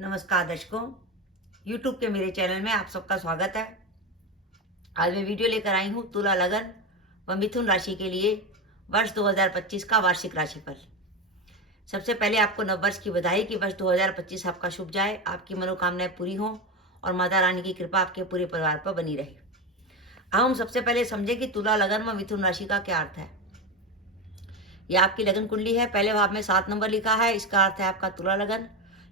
नमस्कार दर्शकों, YouTube के मेरे चैनल में आप सबका स्वागत है। आज मैं वीडियो लेकर आई हूँ तुला लगन व मिथुन राशि के लिए वर्ष 2025 का वार्षिक राशिफल। सबसे पहले आपको नववर्ष की बधाई कि वर्ष 2025 आपका शुभ जाए, आपकी मनोकामनाएं पूरी हों और माता रानी की कृपा आपके पूरे परिवार पर बनी रहे। अब हम सबसे पहले समझें कि तुला लगन व मिथुन राशि का क्या अर्थ है। यह आपकी लगन कुंडली है। पहले भाव में 7 नंबर लिखा है, इसका अर्थ है आपका तुला लगन।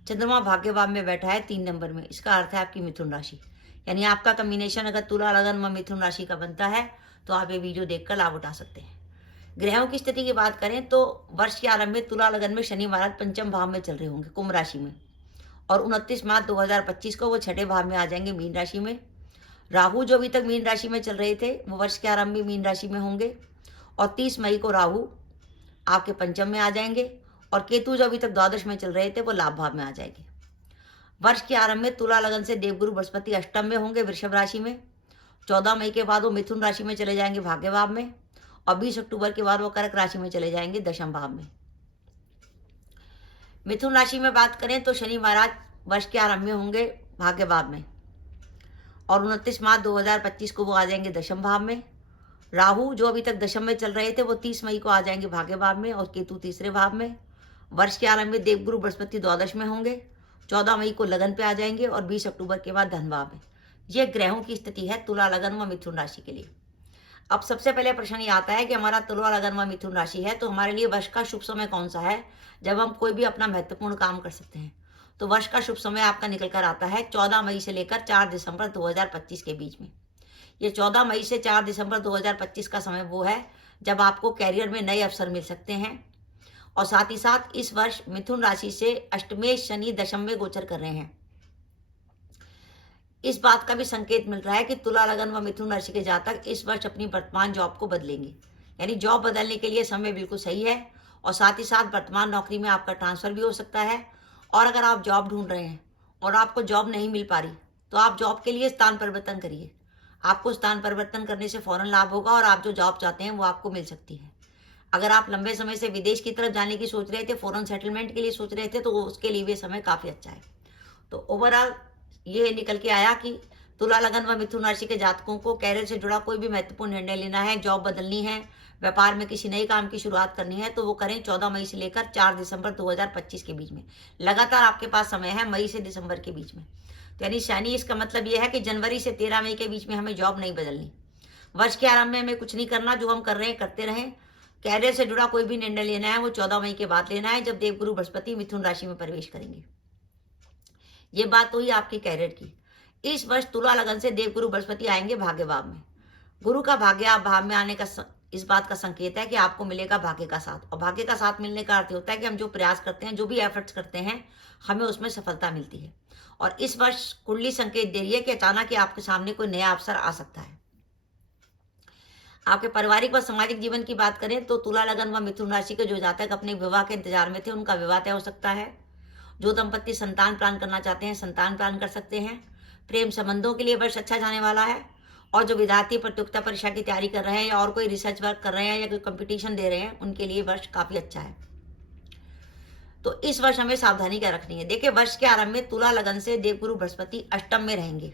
चंद्रमा भाग्य भाव में बैठा है 3 नंबर में, इसका अर्थ है आपकी मिथुन राशि। यानी आपका कॉम्बिनेशन अगर तुला लगन व मिथुन राशि का बनता है तो आप ये वीडियो देखकर लाभ उठा सकते हैं। ग्रहों की स्थिति की बात करें तो वर्ष के आरंभ में तुला लगन में शनि महाराज पंचम भाव में चल रहे होंगे कुंभ राशि में, और 29 मार्च 2025 को वो छठे भाव में आ जाएंगे मीन राशि में। राहु जो अभी तक मीन राशि में चल रहे थे वो वर्ष के आरंभ में मीन राशि में होंगे, और 30 मई को राहु आपके पंचम में आ जाएंगे, और केतु जो अभी तक द्वादश में चल रहे थे वो लाभ भाव में आ जाएंगे। वर्ष के आरंभ में तुला लगन से देवगुरु बृहस्पति अष्टम में होंगे वृषभ राशि में। 14 मई के बाद वो मिथुन राशि में चले जाएंगे भाग्य भाव में, और 20 अक्टूबर के बाद वो कर्क राशि में चले जाएंगे दशम भाव में। मिथुन राशि में बात करें तो शनि महाराज वर्ष के आरंभ में होंगे भाग्य भाव में, और 29 मार्च 2025 को वो आ जाएंगे दशम भाव में। राहु जो अभी तक दशम में चल रहे थे वो 30 मई को आ जाएंगे भाग्य भाव में, और केतु तीसरे भाव में। वर्ष के आरंभ में देवगुरु बृहस्पति द्वादश में होंगे, 14 मई को लगन पे आ जाएंगे, और 20 अक्टूबर के बाद धन भाव में। ये ग्रहों की स्थिति है तुला लगन व मिथुन राशि के लिए। अब सबसे पहले प्रश्न ये आता है कि हमारा तुला लगन व मिथुन राशि है तो हमारे लिए वर्ष का शुभ समय कौन सा है जब हम कोई भी अपना महत्वपूर्ण काम कर सकते हैं। तो वर्ष का शुभ समय आपका निकल कर आता है 14 मई से लेकर 4 दिसंबर 2025 के बीच में। ये 14 मई से 4 दिसंबर 2025 का समय वो है जब आपको कैरियर में नए अवसर मिल सकते हैं, और साथ ही साथ इस वर्ष मिथुन राशि से अष्टमेश शनि दशम में गोचर कर रहे हैं। इस बात का भी संकेत मिल रहा है कि तुला लगन व मिथुन राशि के जातक इस वर्ष अपनी वर्तमान जॉब को बदलेंगे, यानी जॉब बदलने के लिए समय बिल्कुल सही है। और साथ ही साथ वर्तमान नौकरी में आपका ट्रांसफर भी हो सकता है, और अगर आप जॉब ढूंढ रहे हैं और आपको जॉब नहीं मिल पा रही तो आप जॉब के लिए स्थान परिवर्तन करिए। आपको स्थान परिवर्तन करने से फौरन लाभ होगा और आप जो जॉब चाहते हैं वो आपको मिल सकती है। अगर आप लंबे समय से विदेश की तरफ जाने की सोच रहे थे, फॉरेन सेटलमेंट के लिए सोच रहे थे, तो उसके लिए भी समय काफ़ी अच्छा है। तो ओवरऑल ये निकल के आया कि तुला लगन व मिथुन राशि के जातकों को कैरियर से जुड़ा कोई भी महत्वपूर्ण निर्णय लेना है, जॉब बदलनी है, व्यापार में किसी नए काम की शुरुआत करनी है तो वो करें 14 मई से लेकर 4 दिसंबर 2025 के बीच में। लगातार आपके पास समय है मई से दिसंबर के बीच में। तो यानी शनि इसका मतलब ये है कि जनवरी से 13 मई के बीच में हमें जॉब नहीं बदलनी। वर्ष के आरंभ में हमें कुछ नहीं करना, जो हम कर रहे हैं करते रहें। कैरियर से जुड़ा कोई भी निर्णय लेना है वो 14 मई के बाद लेना है जब देवगुरु बृहस्पति मिथुन राशि में प्रवेश करेंगे। ये बात हुई आपकी कैरियर की। इस वर्ष तुला लगन से देवगुरु बृहस्पति आएंगे भाग्य भाव में। गुरु का भाग्य भाव में आने का इस बात का संकेत है कि आपको मिलेगा भाग्य का साथ, और भाग्य का साथ मिलने का अर्थ होता है कि हम जो प्रयास करते हैं, जो भी एफर्ट्स करते हैं, हमें उसमें सफलता मिलती है। और इस वर्ष कुंडली संकेत दे रही है कि अचानक ही आपके सामने कोई नया अवसर आ सकता है। आपके पारिवारिक व सामाजिक जीवन की बात करें तो तुला लगन व मिथुन राशि के जो जातक अपने विवाह के इंतजार में थे उनका विवाह तय हो सकता है। जो दंपत्ति संतान प्लान करना चाहते हैं संतान प्लान कर सकते हैं। प्रेम संबंधों के लिए वर्ष अच्छा जाने वाला है। और जो विद्यार्थी प्रतियोगिता परीक्षा की तैयारी कर रहे हैं या और कोई रिसर्च वर्क कर रहे हैं या कोई कंपटीशन दे रहे हैं उनके लिए वर्ष काफ़ी अच्छा है। तो इस वर्ष हमें सावधानी क्या रखनी है। देखिए, वर्ष के आरंभ में तुला लगन से देवगुरु बृहस्पति अष्टम में रहेंगे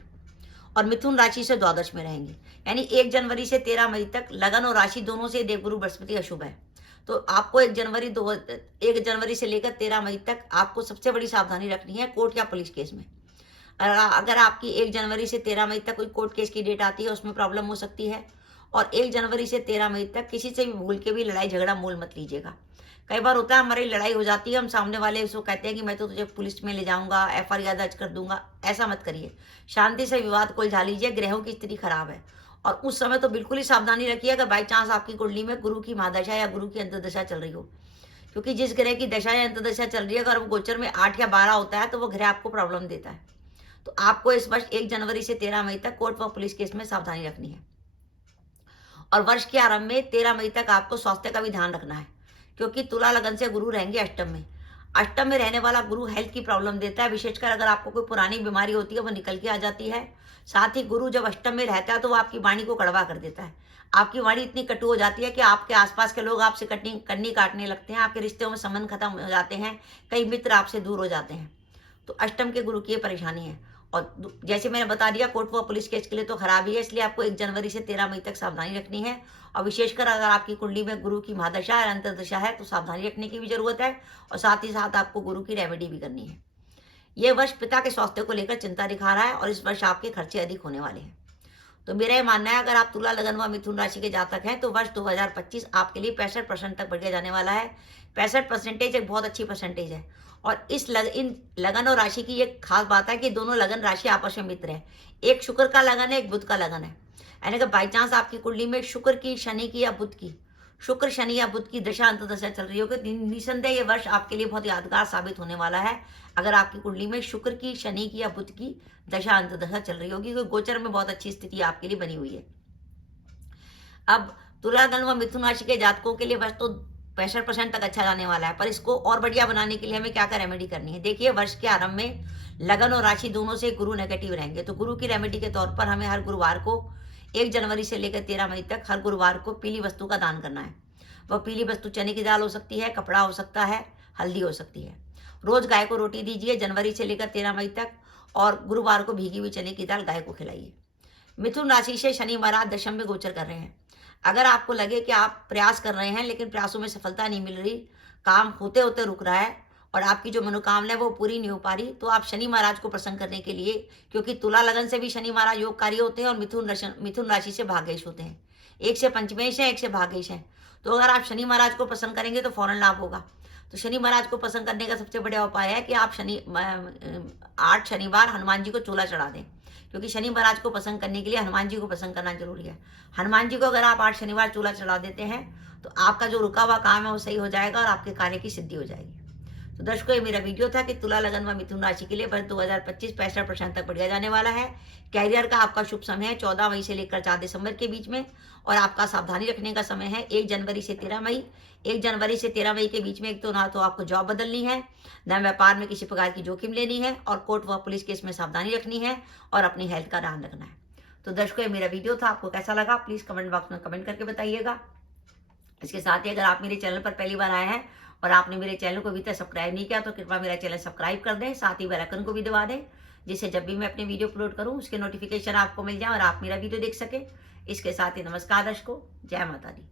और मिथुन राशि से द्वादश में रहेंगे। यानी 1 जनवरी से 13 मई तक लगन और राशि दोनों से देवगुरु बृहस्पति अशुभ है। तो आपको 1 जनवरी से लेकर 13 मई तक आपको सबसे बड़ी सावधानी रखनी है कोर्ट या पुलिस केस में। अगर आपकी 1 जनवरी से 13 मई तक कोई कोर्ट केस की डेट आती है उसमें प्रॉब्लम हो सकती है। और 1 जनवरी से 13 मई तक किसी से भी भूल के भी लड़ाई झगड़ा मोल मत लीजिएगा। कई बार होता है हमारी लड़ाई हो जाती है, हम सामने वाले उसको कहते हैं कि मैं तो तुझे पुलिस में ले जाऊंगा, FIR दर्ज कर दूंगा। ऐसा मत करिए, शांति से विवाद को उलझा लीजिए। ग्रहों की स्थिति खराब है और उस समय तो बिल्कुल ही सावधानी रखिए अगर बाई चांस आपकी कुंडली में गुरु की महादशा या गुरु की अंतर्दशा चल रही हो। क्योंकि जिस ग्रह की दशा या अंतर्दशा चल रही है अगर वो गोचर में 8 या 12 होता है तो वो ग्रह आपको प्रॉब्लम देता है। तो आपको इस वर्ष 1 जनवरी से 13 मई तक कोर्ट व पुलिस केस में सावधानी रखनी है। और वर्ष के आरंभ में 13 मई तक आपको स्वास्थ्य का भी ध्यान रखना है, क्योंकि तुला लगन से गुरु रहेंगे अष्टम में। अष्टम में रहने वाला गुरु हेल्थ की प्रॉब्लम देता है, विशेषकर अगर आपको कोई पुरानी बीमारी होती है वो निकल के आ जाती है। साथ ही गुरु जब अष्टम में रहता है तो वो आपकी वाणी को कड़वा कर देता है। आपकी वाणी इतनी कटु हो जाती है कि आपके आसपास के लोग आपसे कन्नी काटने लगते हैं, आपके रिश्तों में संबंध खत्म हो जाते हैं, कई मित्र आपसे दूर हो जाते हैं। तो अष्टम के गुरु की ये परेशानी है। और जैसे मैंने बता दिया, कोर्ट व पुलिस केस के लिए तो खराब ही है, इसलिए आपको 1 जनवरी से 13 मई तक सावधानी रखनी है। और विशेषकर अगर आपकी कुंडली में गुरु की महादशा या अंतर्दशा है तो सावधानी रखने की भी जरूरत है, और साथ ही साथ आपको गुरु की रेमेडी भी करनी है। ये वर्ष पिता के स्वास्थ्य को लेकर चिंता दिखा रहा है और इस वर्ष आपके खर्चे अधिक होने वाले हैं। तो मेरा ये मानना है, अगर आप तुला लगन व मिथुन राशि के जातक हैं तो वर्ष 2025 आपके लिए 65% तक बढ़िया जाने वाला है। 65% एक बहुत अच्छी परसेंटेज है। और इन लगन और राशि की एक खास बात है कि दोनों लगन राशि आपस में मित्र हैं। एक शुक्र का लगन है, एक बुध का लगन है। यानी कि बाई चांस आपकी कुंडली में शुक्र की, शनि की या बुध की, शुक्र शनि या बुध की दशा अंतर्दशा चल रही होगी, निसंदेह ये वर्ष आपके लिए बहुत यादगार साबित होने वाला है। अगर आपकी कुंडली में शुक्र की, शनि की या बुध की दशा अंतर्दशा चल रही होगी, तो गोचर में बहुत अच्छी स्थिति आपके लिए बनी हुई है। अब तुला लगन व मिथुन राशि के जातकों के लिए वर्ष तो 65% तक अच्छा जाने वाला है, पर इसको और बढ़िया बनाने के लिए हमें क्या क्या रेमेडी करनी है। देखिए, वर्ष के आरंभ में लगन और राशि दोनों से गुरु नेगेटिव रहेंगे, तो गुरु की रेमेडी के तौर पर हमें हर गुरुवार को 1 जनवरी से लेकर 13 मई तक हर गुरुवार को पीली वस्तु का दान करना है। वह पीली वस्तु चने की दाल हो सकती है, कपड़ा हो सकता है, हल्दी हो सकती है। रोज गाय को रोटी दीजिए जनवरी से लेकर 13 मई तक, और गुरुवार को भीगी हुई चने की दाल गाय को खिलाइए। मिथुन राशि से शनि महाराज दशम में गोचर कर रहे हैं। अगर आपको लगे कि आप प्रयास कर रहे हैं लेकिन प्रयासों में सफलता नहीं मिल रही, काम होते होते रुक रहा है और आपकी जो मनोकामना है वो पूरी नहीं हो पा रही, तो आप शनि महाराज को प्रसन्न करने के लिए, क्योंकि तुला लगन से भी शनि महाराज योगकारी होते हैं और मिथुन राशि से भाग्येश होते हैं। एक से पंचमेश है, एक से भाग्येश है। तो अगर आप शनि महाराज को पसंद करेंगे तो फौरन लाभ होगा। तो शनि महाराज को पसंद करने का सबसे बड़ा उपाय है कि आप 8 शनिवार हनुमान जी को चूल्हा चढ़ा दें, क्योंकि शनि महाराज को पसंद करने के लिए हनुमान जी को पसंद करना जरूरी है। हनुमान जी को अगर आप 8 शनिवार चूल्हा चढ़ा देते हैं तो आपका जो रुका हुआ काम है वो सही हो जाएगा और आपके कार्य की सिद्धि हो जाएगी। तो दर्शकों, ये मेरा वीडियो था कि तुला लगन व मिथुन राशि के लिए वर्ष 2025 65% तक बढ़िया जाने वाला है। कैरियर का आपका शुभ समय है 14 मई से लेकर 4 दिसंबर के बीच में, और आपका सावधानी रखने का समय है 1 जनवरी से 13 मई। 1 जनवरी से 13 मई के बीच में एक तो ना तो आपको जॉब बदलनी है, ना व्यापार में किसी प्रकार की जोखिम लेनी है, और कोर्ट व पुलिस केस में सावधानी रखनी है, और अपनी हेल्थ का ध्यान रखना है। तो दर्शकों, ये मेरा वीडियो था, आपको कैसा लगा प्लीज कमेंट बॉक्स में कमेंट करके बताइएगा। इसके साथ ही अगर आप मेरे चैनल पर पहली बार आए हैं और आपने मेरे चैनल को अभी तक सब्सक्राइब नहीं किया तो कृपया मेरा चैनल सब्सक्राइब कर दें, साथ ही बेल आइकन को भी दबा दें, जिससे जब भी मैं अपने वीडियो अपलोड करूं उसके नोटिफिकेशन आपको मिल जाए और आप मेरा वीडियो देख सकें। इसके साथ ही नमस्कार दर्शकों, जय माता दी।